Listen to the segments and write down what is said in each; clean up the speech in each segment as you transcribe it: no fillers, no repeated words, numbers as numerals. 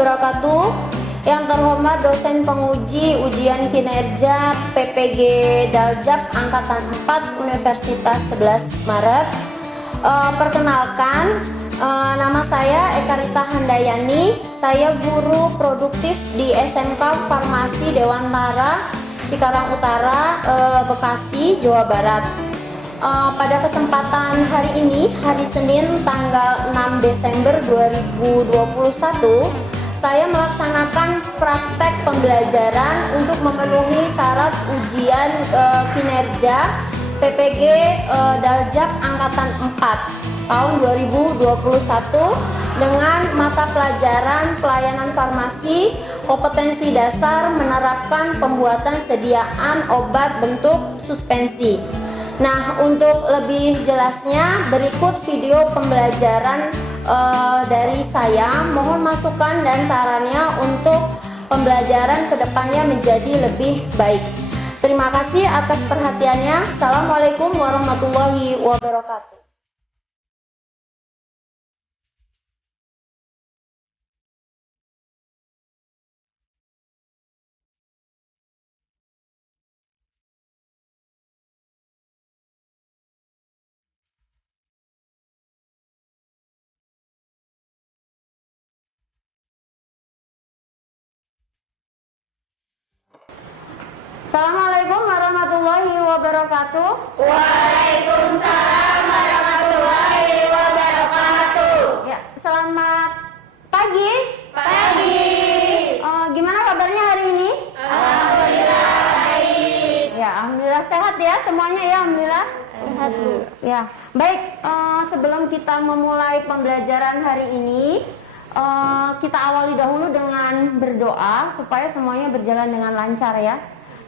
wabarakatuh. Yang terhormat dosen penguji ujian kinerja PPG Daljab Angkatan 4 Universitas 11 Maret. Perkenalkan, nama saya Eka Rita Handayani. Saya guru produktif di SMK Farmasi Dewantara, Cikarang Utara, Bekasi, Jawa Barat. Pada kesempatan hari ini, hari Senin tanggal 6 Desember 2021, saya melaksanakan praktek pembelajaran untuk memenuhi syarat ujian kinerja PPG Daljab Angkatan 4 tahun 2021 dengan mata pelajaran pelayanan farmasi, kompetensi dasar menerapkan pembuatan sediaan obat bentuk suspensi. Nah, untuk lebih jelasnya berikut video pembelajaran dari saya. Mohon masukan dan sarannya untuk pembelajaran kedepannya menjadi lebih baik. Terima kasih atas perhatiannya. Assalamualaikum warahmatullahi wabarakatuh. Assalamualaikum warahmatullahi wabarakatuh. Waalaikumsalam warahmatullahi wabarakatuh. Ya, selamat pagi. Gimana kabarnya hari ini? Alhamdulillah baik. Ya, alhamdulillah sehat ya semuanya ya, alhamdulillah. Sehat Bu. Ya, baik. Sebelum kita memulai pembelajaran hari ini, kita awali dahulu dengan berdoa supaya semuanya berjalan dengan lancar ya.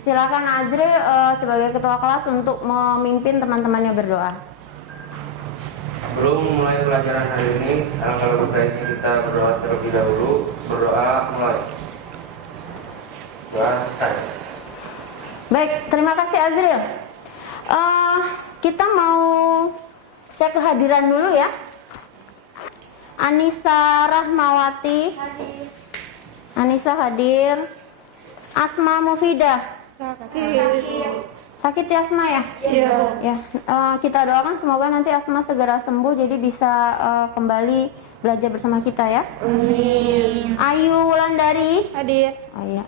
Silakan Azril sebagai ketua kelas untuk memimpin teman-temannya berdoa. Sebelum memulai pelajaran hari ini, alangkah lebih baiknya kita berdoa terlebih dahulu. Berdoa mulai. Doa selesai. Baik, terima kasih Azril. Kita mau cek kehadiran dulu ya. Anissa Rahmawati. Hadir. Anissa hadir. Asma Mufidah. Sakit ya Asma ya? Iya. Ya, kita doakan semoga nanti Asma segera sembuh jadi bisa kembali belajar bersama kita ya. Amin. Ayu Wulandari. Hadir. Oh iya.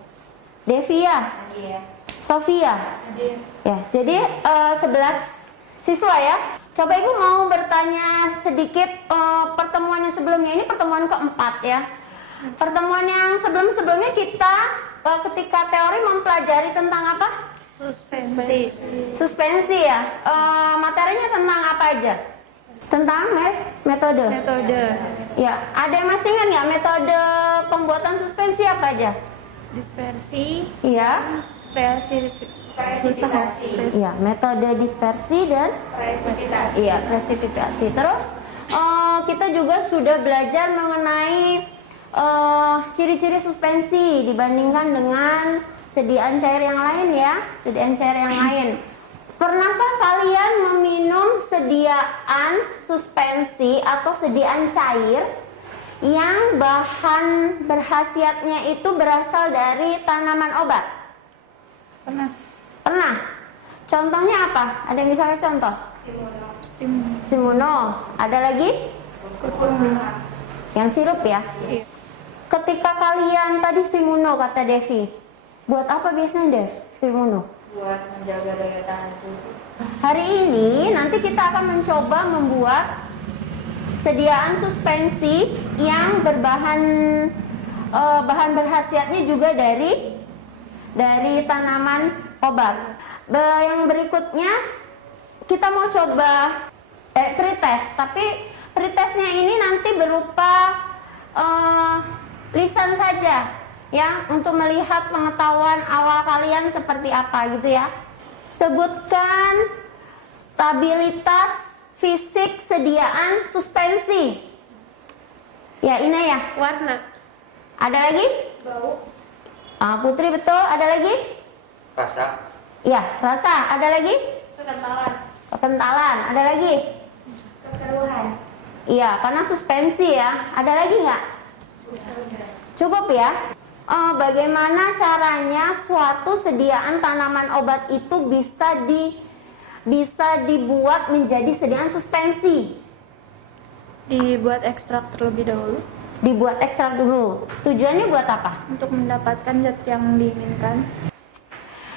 Devia. Hadir. Sofia. Hadir. Ya, jadi 11 siswa ya. Coba Ibu mau bertanya sedikit pertemuan yang sebelumnya, ini pertemuan keempat ya. Pertemuan yang sebelum-sebelumnya kita ketika teori mempelajari tentang apa? Suspensi. Suspensi ya. Materinya tentang apa aja? Tentang metode. Metode. Ya, ada yang masih ingat nggak metode pembuatan suspensi apa aja? Dispersi. Iya. Presipitasi. Iya, metode dispersi dan Presipitasi. iya, presipitasi. Terus kita juga sudah belajar mengenai ciri-ciri suspensi dibandingkan dengan sediaan cair yang lain ya, sediaan cair yang lain. Pernahkah kalian meminum sediaan suspensi atau sediaan cair yang bahan berkhasiatnya itu berasal dari tanaman obat? Pernah. Pernah? Contohnya apa? Ada yang bisa kasih contoh? Stimuno. Ada lagi? Kurkuma. Yang sirup ya? Iya. Ketika kalian tadi stimuno kata Devi, buat apa biasanya Dev stimuno? Buat menjaga daya tahan tubuh. Hari ini nanti kita akan mencoba membuat sediaan suspensi yang berbahan bahan berkhasiatnya juga dari tanaman obat. Yang berikutnya kita mau coba pretest, tapi pretestnya ini nanti berupa lisan saja ya, untuk melihat pengetahuan awal kalian seperti apa gitu ya. Sebutkan stabilitas fisik sediaan suspensi. Ya, ini ya. Warna. Ada lagi? Bau. Putri betul. Ada lagi? Rasa. Ya, rasa. Ada lagi? Kekentalan. Kekentalan. Ada lagi? Kekeruhan. Iya, karena suspensi ya. Ada lagi nggak? Cukup ya. Bagaimana caranya suatu sediaan tanaman obat itu bisa dibuat menjadi sediaan suspensi? Dibuat ekstrak terlebih dahulu Dibuat ekstrak dulu. Tujuannya buat apa? untuk mendapatkan zat yang diinginkan.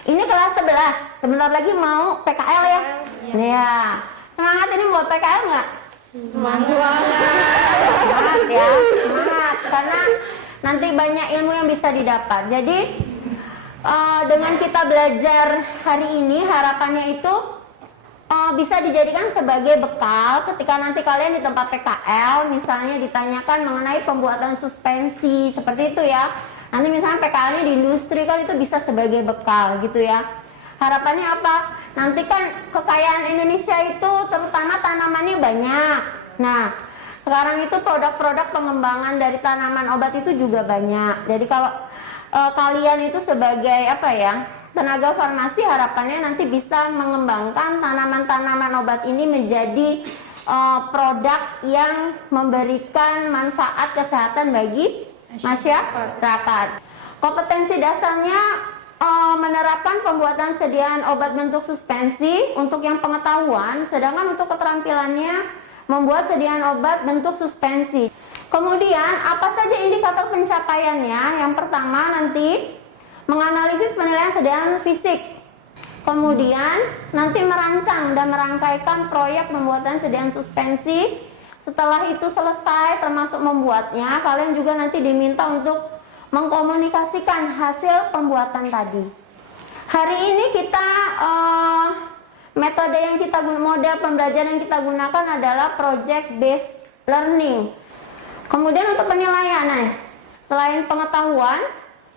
Ini kelas 11. Sebentar lagi mau PKL ya? Iya. Semangat ini buat PKL nggak? Semangat. Semangat ya, semangat. Karena nanti banyak ilmu yang bisa didapat. Jadi dengan kita belajar hari ini, harapannya itu bisa dijadikan sebagai bekal ketika nanti kalian di tempat PKL misalnya ditanyakan mengenai pembuatan suspensi seperti itu ya. Nanti misalnya PKL-nya di industri kan itu bisa sebagai bekal gitu ya. Harapannya apa? Nanti kan kekayaan Indonesia itu terutama tanamannya banyak. Nah, sekarang itu produk-produk pengembangan dari tanaman obat itu juga banyak. Jadi kalau kalian itu sebagai apa ya, tenaga farmasi, harapannya nanti bisa mengembangkan tanaman-tanaman obat ini menjadi produk yang memberikan manfaat kesehatan bagi masyarakat. Kompetensi dasarnya menerapkan pembuatan sediaan obat bentuk suspensi untuk yang pengetahuan, sedangkan untuk keterampilannya membuat sediaan obat bentuk suspensi. Kemudian apa saja indikator pencapaiannya? Yang pertama nanti menganalisis penilaian sediaan fisik. Kemudian nanti merancang dan merangkaikan proyek pembuatan sediaan suspensi. Setelah itu selesai termasuk membuatnya, kalian juga nanti diminta untuk mengkomunikasikan hasil pembuatan tadi. Hari ini kita model pembelajaran yang kita gunakan adalah project based learning. Kemudian untuk penilaian, selain pengetahuan,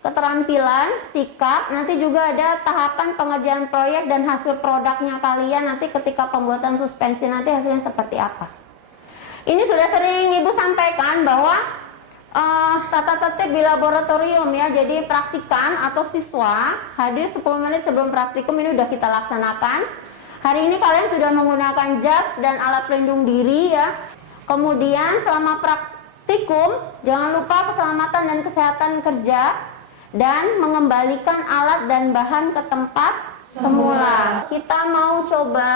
keterampilan, sikap, nanti juga ada tahapan pengerjaan proyek dan hasil produknya kalian nanti ketika pembuatan suspensi nanti hasilnya seperti apa. Ini sudah sering Ibu sampaikan bahwa tata tertib di laboratorium ya, jadi praktikan atau siswa hadir 10 menit sebelum praktikum ini sudah kita laksanakan. Hari ini kalian sudah menggunakan jas dan alat pelindung diri ya. Kemudian selama praktikum jangan lupa keselamatan dan kesehatan kerja dan mengembalikan alat dan bahan ke tempat semula. Kita mau coba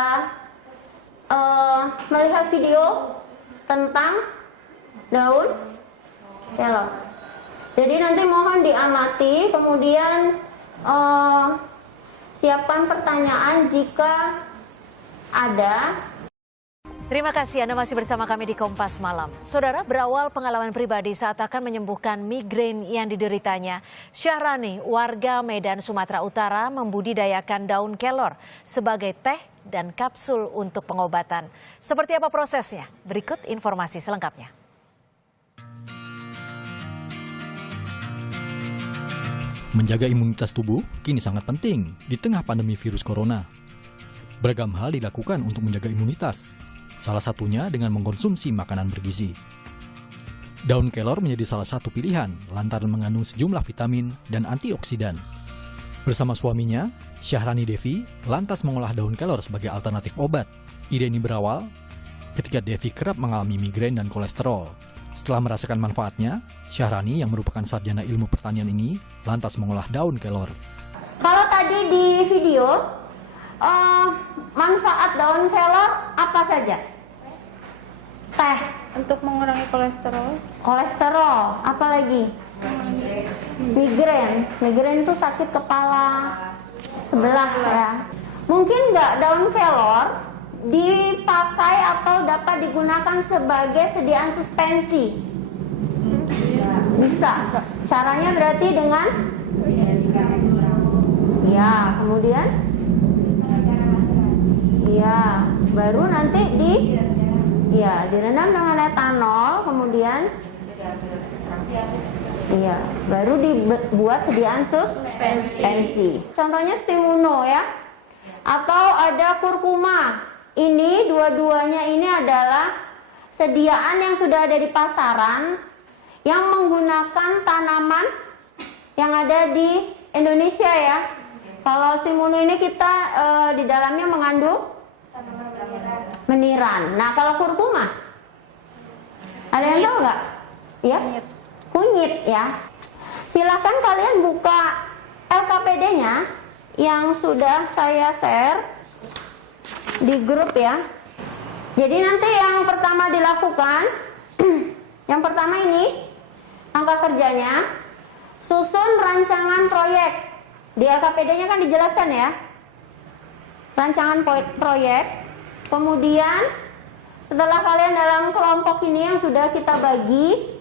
melihat video tentang daun kelor. Jadi nanti mohon diamati, kemudian siapkan pertanyaan jika ada. Terima kasih Anda masih bersama kami di Kompas Malam. Saudara, berawal pengalaman pribadi saat akan menyembuhkan migrain yang dideritanya, Syahrani, warga Medan, Sumatera Utara, membudidayakan daun kelor sebagai teh dan kapsul untuk pengobatan. Seperti apa prosesnya? Berikut informasi selengkapnya. Menjaga imunitas tubuh kini sangat penting di tengah pandemi virus corona. Beragam hal dilakukan untuk menjaga imunitas, salah satunya dengan mengkonsumsi makanan bergizi. Daun kelor menjadi salah satu pilihan lantaran mengandung sejumlah vitamin dan antioksidan. Bersama suaminya, Syahrani Devi, lantas mengolah daun kelor sebagai alternatif obat. Ide ini berawal ketika Devi kerap mengalami migrain dan kolesterol. Setelah merasakan manfaatnya, Syahrani yang merupakan sarjana ilmu pertanian ini lantas mengolah daun kelor. Kalau tadi di video, manfaat daun kelor apa saja? Teh, Untuk mengurangi kolesterol. kolesterol, apa lagi? Migrain. Migrain itu sakit kepala sebelah ya. Mungkin nggak daun kelor dipakai atau dapat digunakan sebagai sediaan suspensi? Bisa. Caranya berarti dengan ya, kemudian ya, baru nanti direndam dengan etanol, kemudian iya, baru dibuat sediaan suspensi. Contohnya Stimuno ya. Atau ada kurkuma. Ini dua-duanya ini adalah sediaan yang sudah ada di pasaran yang menggunakan tanaman yang ada di Indonesia ya. Kalau Stimuno ini kita di dalamnya mengandung meniran. Nah, kalau kurkuma ada yang tahu nggak? Ya, kunyit ya. Silahkan kalian buka LKPD-nya yang sudah saya share di grup ya. Jadi nanti yang pertama dilakukan, yang pertama ini angka kerjanya, susun rancangan proyek. Di LKPD-nya kan dijelaskan ya, rancangan proyek. Kemudian setelah kalian dalam kelompok ini yang sudah kita bagi,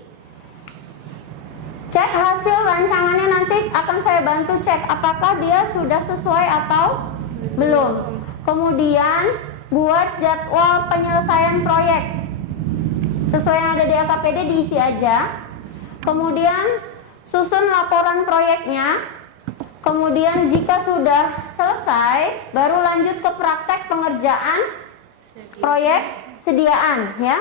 cek hasil rancangannya, nanti akan saya bantu cek apakah dia sudah sesuai atau belum. Kemudian buat jadwal penyelesaian proyek sesuai yang ada di LKPD, diisi aja. Kemudian susun laporan proyeknya. Kemudian jika sudah selesai, baru lanjut ke praktek pengerjaan proyek sediaan ya.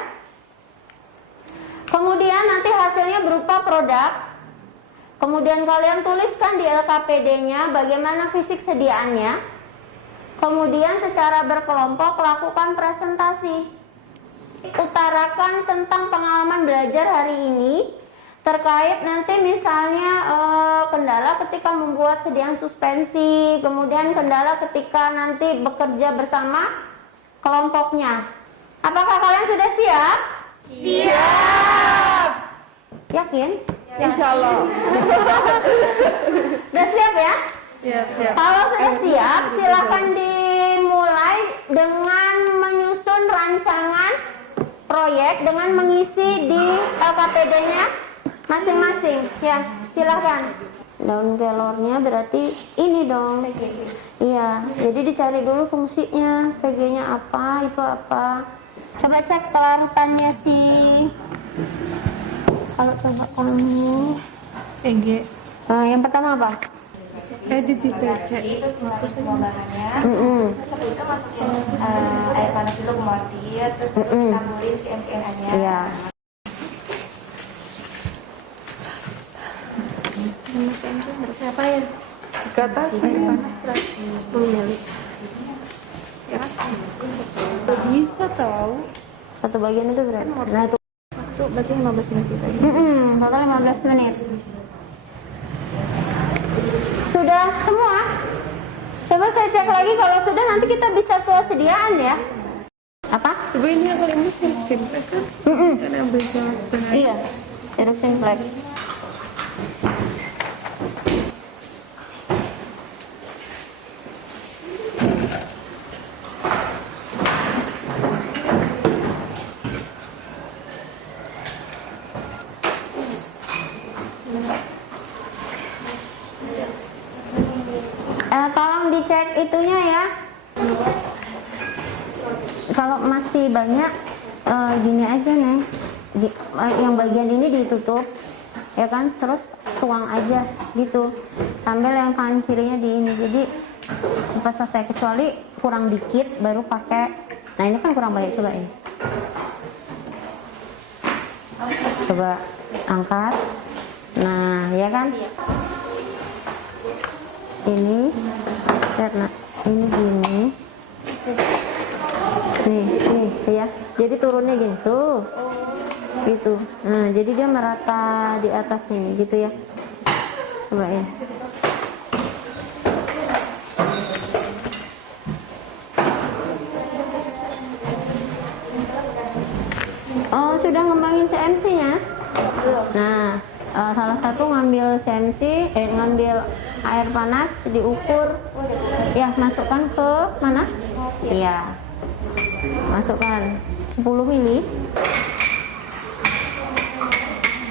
Kemudian nanti hasilnya berupa produk. Kemudian kalian tuliskan di LKPD-nya bagaimana fisik sediaannya. Kemudian secara berkelompok lakukan presentasi. Utarakan tentang pengalaman belajar hari ini terkait nanti misalnya kendala ketika membuat sediaan suspensi, kemudian kendala ketika nanti bekerja bersama kelompoknya. Apakah kalian sudah siap? Siap. Yakin? Insya Allah. Sudah siap ya? Siap. Kalau sudah siap, silakan dimulai dengan menyusun rancangan proyek dengan mengisi di LKPD-nya masing-masing. Ya, silakan. Daun kelornya berarti ini dong. Iya, jadi dicari dulu fungsinya, PG-nya apa, itu apa. Coba cek kelarutannya sih. Kalau coba kamu PG. yang pertama apa? Edit di PC. Terus ngelakuin semua bahannya. Terus habis itu masukin air panas dulu ke mortir, terus tamburin si MCNA-nya. Iya. Berapa ya? Kata sih panas 10 mili. Ya kan? Bisa tahu. Satu bagian itu berapa? Nah, itu Waktu berarti 15 menit itu aja. total 15 menit. Sudah semua? Coba saya cek lagi, kalau sudah nanti kita bisa ke sediaan ya. Apa? Coba ini yang kali ini simple kan? Kan ambil jalan benar. Iya, sirup simplex. Tolong dicek itunya ya. Kalau masih banyak gini aja nih, yang bagian ini ditutup ya kan, terus tuang aja gitu sambil yang kanan kirinya di ini, jadi cepat selesai, kecuali kurang dikit baru pakai. Nah ini kan kurang banyak, coba ini, coba angkat. Nah ya kan, ini lihat, nah ini gini nih ya, jadi turunnya gini tuh gitu. Nah jadi dia merata di atas nih gitu ya, coba ya. Oh sudah ngembangin CMC nya. Nah salah satu ngambil CMC, ngambil air panas, diukur ya, masukkan ke mana? Iya, masukkan 10 mili.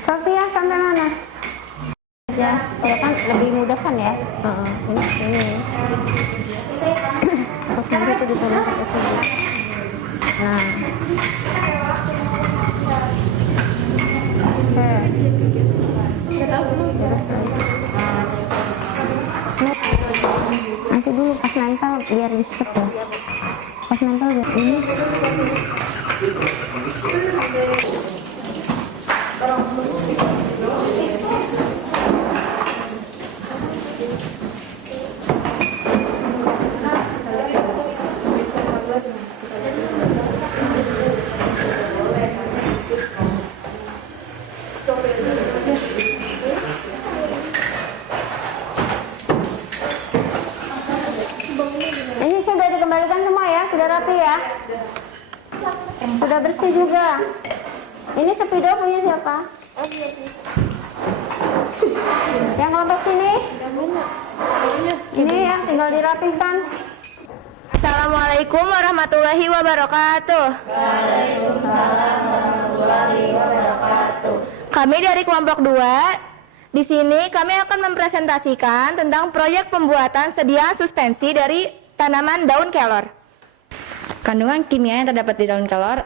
Sofia sampai mana? Aja, ya kan lebih mudah kan ya. Ini. Terus nanti itu diturun sampai sini. Nah, oke. Nanti dulu pas nempel biar disikat ya. Pas nempel biar ini. ya. Sudah bersih juga. Ini spidol punya siapa? Yang kelompok sini? Ini ya, tinggal dirapihkan. Assalamualaikum warahmatullahi wabarakatuh. Waalaikumsalam warahmatullahi wabarakatuh. Kami dari kelompok 2. Di sini kami akan mempresentasikan tentang proyek pembuatan sediaan suspensi dari tanaman daun kelor. Kandungan kimia yang terdapat di daun kelor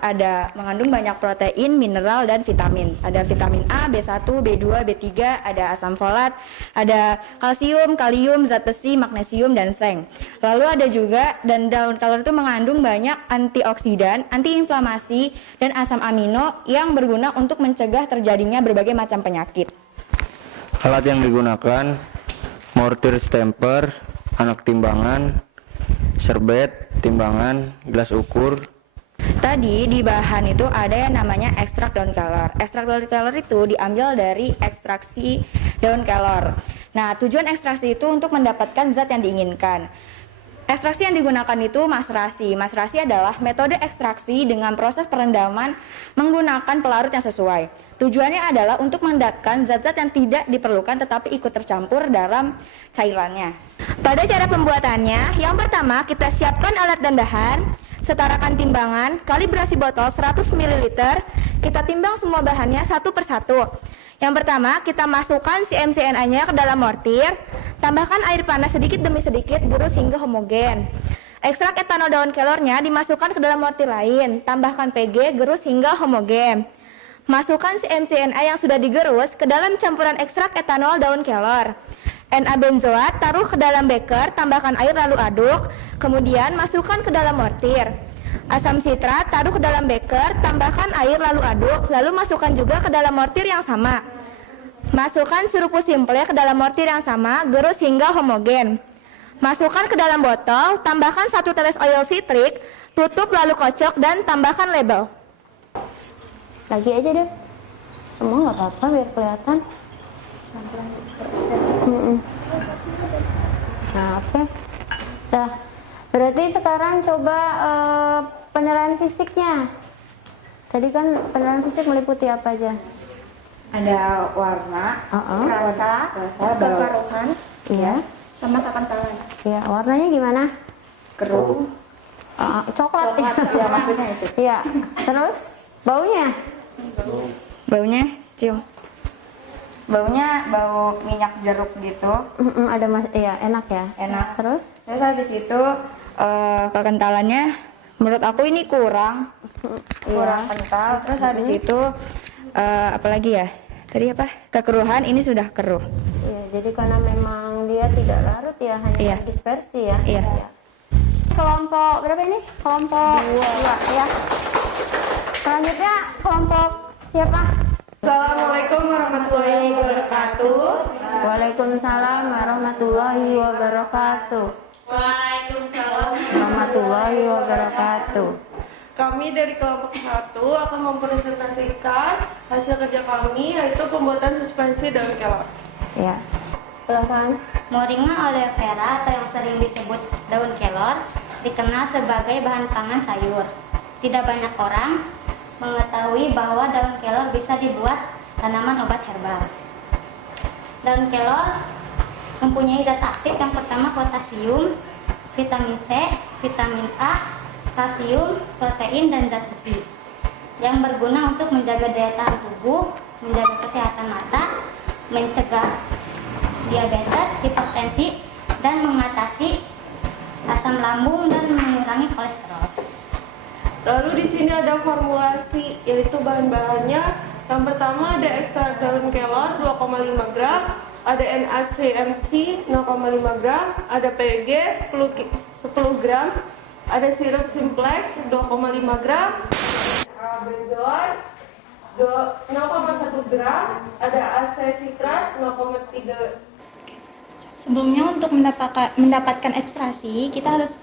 mengandung banyak protein, mineral, dan vitamin. Ada vitamin A, B1, B2, B3, ada asam folat, ada kalsium, kalium, zat besi, magnesium, dan seng. Lalu ada juga, dan daun kelor itu mengandung banyak antioksidan, antiinflamasi, dan asam amino yang berguna untuk mencegah terjadinya berbagai macam penyakit. Alat yang digunakan mortir stamper, anak timbangan, serbet, timbangan, gelas ukur. Tadi di bahan itu ada yang namanya ekstrak daun kelor. Ekstrak daun kelor itu diambil dari ekstraksi daun kelor. Nah, tujuan ekstraksi itu untuk mendapatkan zat yang diinginkan. Ekstraksi yang digunakan itu maserasi. Maserasi adalah metode ekstraksi dengan proses perendaman menggunakan pelarut yang sesuai. Tujuannya adalah untuk mendapatkan zat-zat yang tidak diperlukan tetapi ikut tercampur dalam cairannya. Pada cara pembuatannya, yang pertama kita siapkan alat dan bahan, setarakan timbangan, kalibrasi botol 100 ml, kita timbang semua bahannya satu persatu. Yang pertama, kita masukkan si MCNA-nya ke dalam mortir, tambahkan air panas sedikit demi sedikit, gerus hingga homogen. Ekstrak etanol daun kelornya dimasukkan ke dalam mortir lain, tambahkan PG, gerus hingga homogen. Masukkan si MCNA yang sudah digerus ke dalam campuran ekstrak etanol daun kelor. Na benzoat taruh ke dalam beker, tambahkan air lalu aduk, kemudian masukkan ke dalam mortir. Asam sitrat taruh ke dalam beker, tambahkan air lalu aduk, lalu masukkan juga ke dalam mortir yang sama. Masukkan sirup simple ke dalam mortir yang sama, gerus hingga homogen. Masukkan ke dalam botol, tambahkan 1 tetes oil citrik, tutup lalu kocok dan tambahkan label. Lagi aja deh. Semua nggak apa-apa biar kelihatan. Nah, oke. Dah. Berarti sekarang coba penilaian fisiknya. Tadi kan penilaian fisik meliputi apa aja? Ada warna, rasa, kekaruhan, Iya. sama kekentalan. Iya, warnanya gimana? Keruh. Coklat. Ya maksudnya itu. Iya. Terus baunya? Baunya cium. Baunya bau minyak jeruk gitu. Ada iya, enak ya. Enak. Terus? Terus habis itu kekentalannya menurut aku ini kurang kental. Terus habis itu apalagi ya? Tadi apa? Kekeruhan, ini sudah keruh. Iya, jadi karena memang dia tidak larut ya, hanya dispersi ya. Iya. Kelompok berapa ini? Kelompok 2 ya. Selanjutnya kelompok siapa? Assalamualaikum warahmatullahi wabarakatuh. Waalaikumsalam warahmatullahi wabarakatuh. Waalaikumsalam Warahmatullahi wabarakatuh. Kami dari kelompok 1 akan mempresentasikan hasil kerja kami, yaitu pembuatan suspensi daun kelor. Ya. Silakan. Moringa oleifera atau yang sering disebut daun kelor dikenal sebagai bahan pangan sayur. Tidak banyak orang mengetahui bahwa daun kelor bisa dibuat tanaman obat herbal. Daun kelor mempunyai zat aktif yang pertama potasium, vitamin C, vitamin A, kalsium, protein, dan zat besi yang berguna untuk menjaga daya tahan tubuh, menjaga kesehatan mata, mencegah diabetes, hipertensi, dan mengatasi asam lambung dan mengurangi kolesterol. Lalu di sini ada formulasi, yaitu bahan-bahannya. Yang pertama ada ekstrak daun kelor 2,5 gram, ada NaCNC 0,5 gram, ada PG 10 gram, ada sirup simplex 2,5 gram, benzoat 0,1 gram, ada asesitrat 0,3. Sebelumnya untuk mendapatkan ekstrasi, kita harus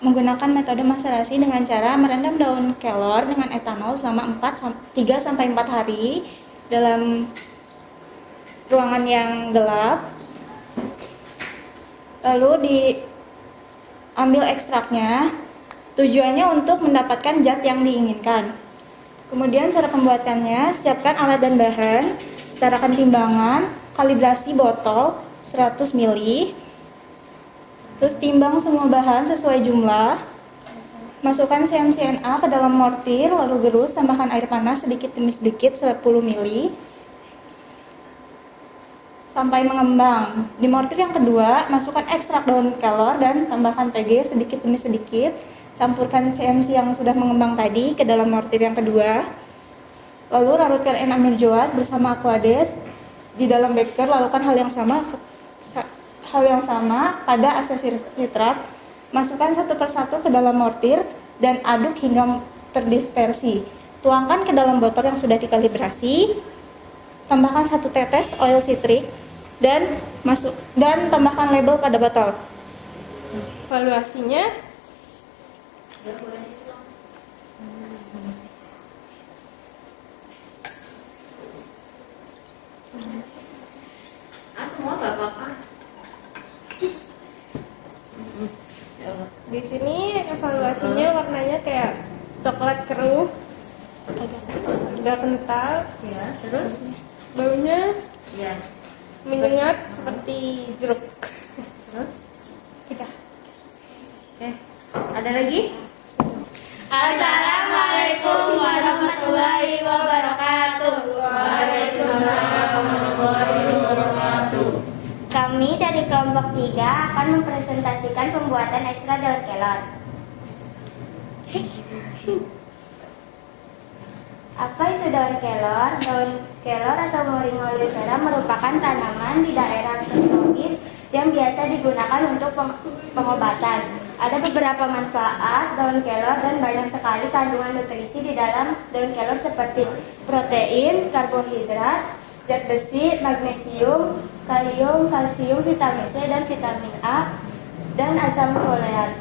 menggunakan metode maserasi dengan cara merendam daun kelor dengan etanol selama 3-4 hari dalam ruangan yang gelap. Lalu diambil ekstraknya, Tujuannya untuk mendapatkan zat yang diinginkan. Kemudian cara pembuatannya, siapkan alat dan bahan, setarakan timbangan, kalibrasi botol 100 ml. Terus timbang semua bahan sesuai jumlah. Masukkan CMCNA ke dalam mortir, lalu gerus, tambahkan air panas sedikit demi sedikit 10 ml. Sampai mengembang. Di mortir yang kedua, masukkan ekstrak daun kelor dan tambahkan PG sedikit demi sedikit. Campurkan CMC yang sudah mengembang tadi ke dalam mortir yang kedua. Lalu larutkan enamel joat bersama aquades di dalam beker. Lakukan hal yang sama pada asesit nitrat. Masukkan satu persatu ke dalam mortir dan aduk hingga terdispersi. Tuangkan ke dalam botol yang sudah dikalibrasi. Tambahkan 1 tetes oil citrik dan tambahkan label pada botol. Evaluasinya, di sini evaluasinya warnanya kayak coklat keruh, agak kental, Ya, terus? baunya Ya. menyengat seperti jeruk. Terus? Udah. Oke. Ada lagi? Assalamualaikum warahmatullahi wabarakatuh. Kami dari kelompok 3 akan mempresentasikan pembuatan ekstrak daun kelor. Apa itu daun kelor? Daun kelor atau Moringa oleifera merupakan tanaman di daerah tropis yang biasa digunakan untuk pengobatan. Ada beberapa manfaat daun kelor dan banyak sekali kandungan nutrisi di dalam daun kelor seperti protein, karbohidrat, zat besi, magnesium, kalium, kalsium, vitamin C dan vitamin A dan asam folat.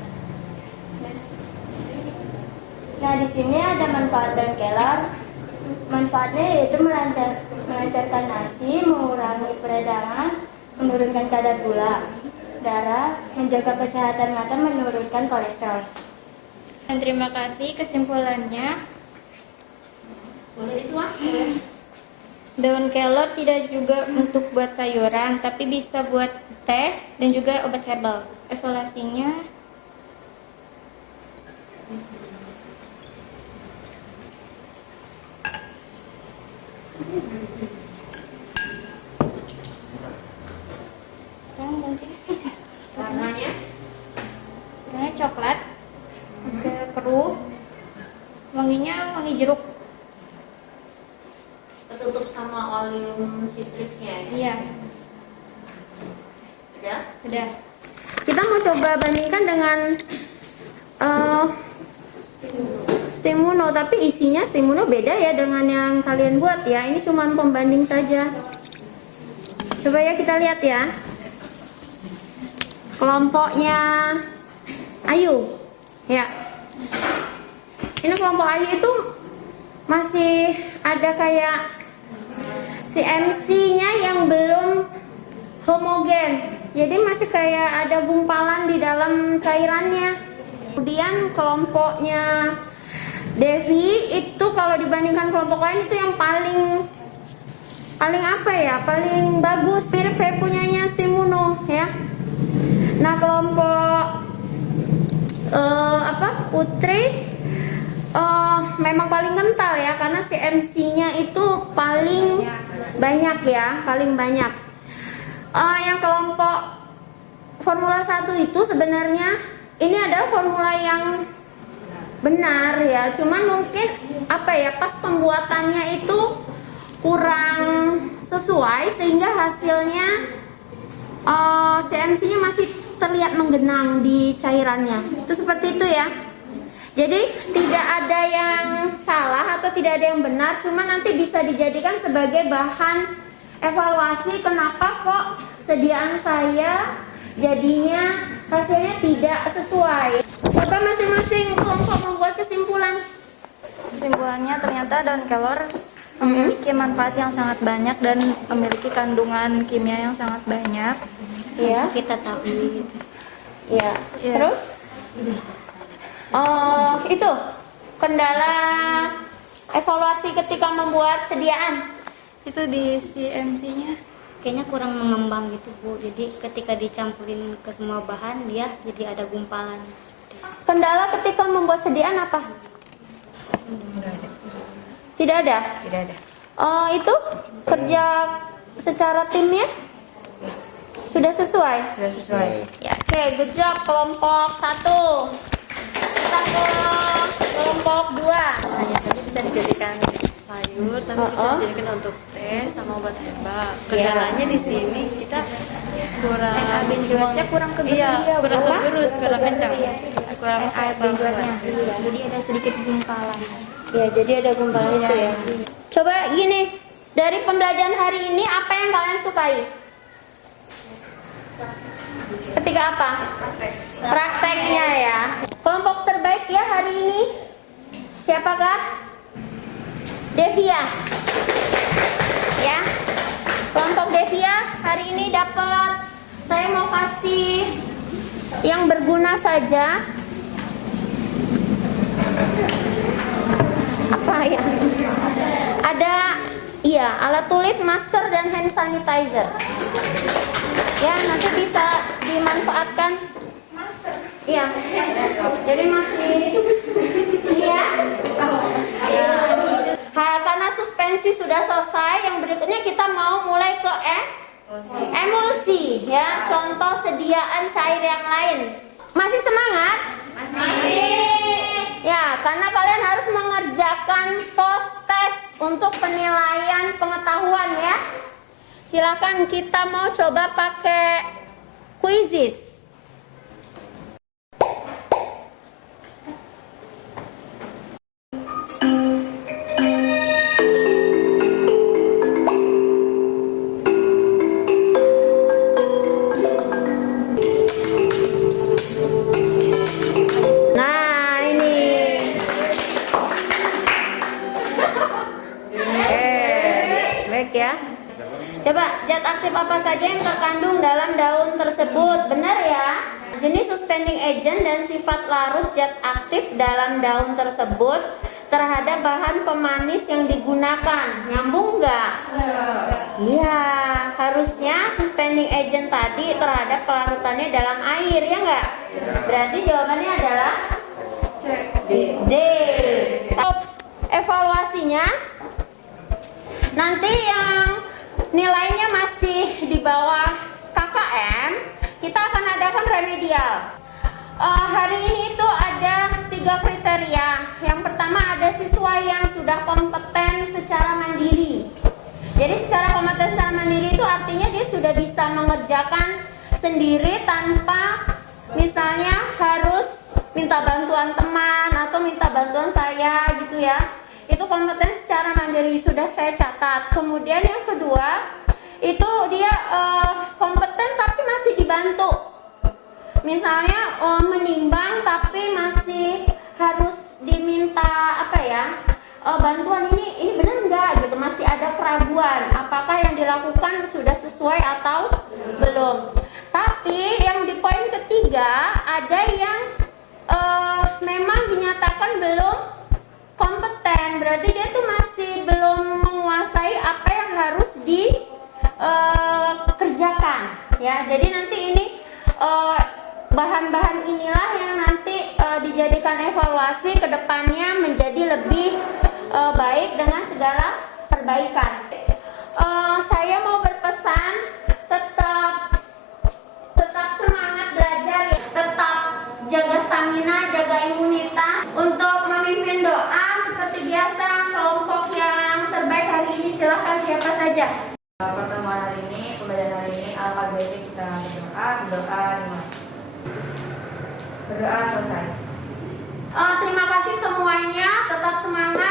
Nah, di sini ada manfaat daun kelor. Manfaatnya yaitu melancarkan nasi, mengurangi peredaran, menurunkan kadar gula darah, menjaga kesehatan mata, menurunkan kolesterol. Dan terima kasih. Kesimpulannya, Boleh dituang? daun kelor tidak juga untuk buat sayuran, tapi bisa buat teh dan juga obat herbal. Evaluasinya, Warnanya? warnanya coklat, agak keruh, wanginya wangi jeruk. Tertutup sama oleum citriknya. Iya, Udah? udah. Kita mau coba bandingkan dengan Stimuno, tapi isinya Stimuno beda ya dengan yang kalian buat ya. Ini cuma pembanding saja. Coba ya kita lihat ya. Kelompoknya Ayu, ya. Ini kelompok Ayu itu masih ada kayak CMC-nya yang belum homogen. Jadi masih kayak ada gumpalan di dalam cairannya. Kemudian kelompoknya Devi itu kalau dibandingkan kelompok lain itu yang paling apa ya? Paling bagus, mirip kayak punyanya Stimuno ya. Nah, kelompok Putri memang paling kental ya, karena CMC-nya itu paling banyak ya, paling banyak. Yang kelompok Formula 1 itu sebenarnya ini adalah formula yang benar ya, cuman mungkin pas pembuatannya itu kurang sesuai sehingga hasilnya CMC-nya masih terlihat menggenang di cairannya. Itu seperti itu ya. Jadi tidak ada yang salah atau tidak ada yang benar, cuma nanti bisa dijadikan sebagai bahan evaluasi kenapa kok sediaan saya jadinya hasilnya tidak sesuai. Coba masing-masing kelompok membuat kesimpulan. Kesimpulannya ternyata daun kelor memiliki manfaat yang sangat banyak dan memiliki kandungan kimia yang sangat banyak. Iya. Kita tahu. Iya. Iya. Terus? Itu kendala evaluasi ketika membuat sediaan. Itu di CMC-nya. Kayaknya kurang mengembang gitu Bu, jadi ketika dicampurin ke semua bahan dia jadi ada gumpalan. Kendala ketika membuat sediaan apa? Enggak ada. Tidak ada? Tidak ada. Itu kerja secara timnya? Sudah sesuai? Sudah sesuai. Ya, oke, good job kelompok 1. Kita ke kelompok 2. Hanya saja bisa dijadikan sayur, tapi bisa dijadikan untuk teh sama obat herbal. Kendalanya di sini kita kurang kegerus, kurang kencang, kurang kuat. Jadi ada sedikit gumpalan. Ya, jadi ada gumpalan itu ya. Coba gini, dari pembelajaran hari ini apa yang kalian sukai? Ketika apa? Prakteknya ya. Kelompok terbaik ya hari ini siapakah? Devia. Ya. Kelompok Devia hari ini dapat, saya mau kasih yang berguna saja. Apa ya? Ada alat tulis, masker dan hand sanitizer. Ya, nanti bisa dimanfaatkan. Iya. Jadi masih ya. Karena suspensi sudah selesai, yang berikutnya kita mau mulai ke emulsi ya, contoh sediaan cair yang lain. Masih semangat? Masih. Ya, karena kalian harus mengerjakan post test untuk penilaian pengetahuan ya. Silakan, kita mau coba pakai quizzes. Coba, zat aktif apa saja yang terkandung dalam daun tersebut? Benar ya? Jenis suspending agent dan sifat larut zat aktif dalam daun tersebut terhadap bahan pemanis yang digunakan. Nyambung nggak? Iya, harusnya suspending agent tadi terhadap kelarutannya dalam air, ya nggak? Berarti jawabannya adalah D. Evaluasinya nanti yang nilainya masih di bawah KKM, kita akan adakan remedial. Hari ini itu ada 3 kriteria. Yang pertama ada siswa yang sudah kompeten secara mandiri. Jadi secara kompeten secara mandiri itu artinya dia sudah bisa mengerjakan sendiri tanpa misalnya harus minta bantuan teman atau minta bantuan saya gitu ya. Itu kompeten secara mandiri, sudah saya catat. Kemudian yang kedua itu dia kompeten tapi masih dibantu. Misalnya menimbang tapi masih harus diminta bantuan ini benar nggak gitu, masih ada keraguan apakah yang dilakukan sudah sesuai atau belum. Tapi yang di poin ketiga ada yang memang dinyatakan belum kompeten, berarti dia tuh masih belum menguasai apa yang harus dikerjakan ya. Jadi nanti ini bahan-bahan inilah yang nanti dijadikan evaluasi ke depannya menjadi lebih baik dengan segala perbaikan. Saya mau berpesan tetap semangat belajar ya, tetap jaga stamina, jaga imunitas. Untuk memimpin doa seperti biasa, kelompok yang terbaik hari ini silahkan siapa saja. Pertemuan hari ini, pembelajaran hari ini, alfa baiknya kita berdoa 5. Berdoa selesai. Terima kasih semuanya, tetap semangat.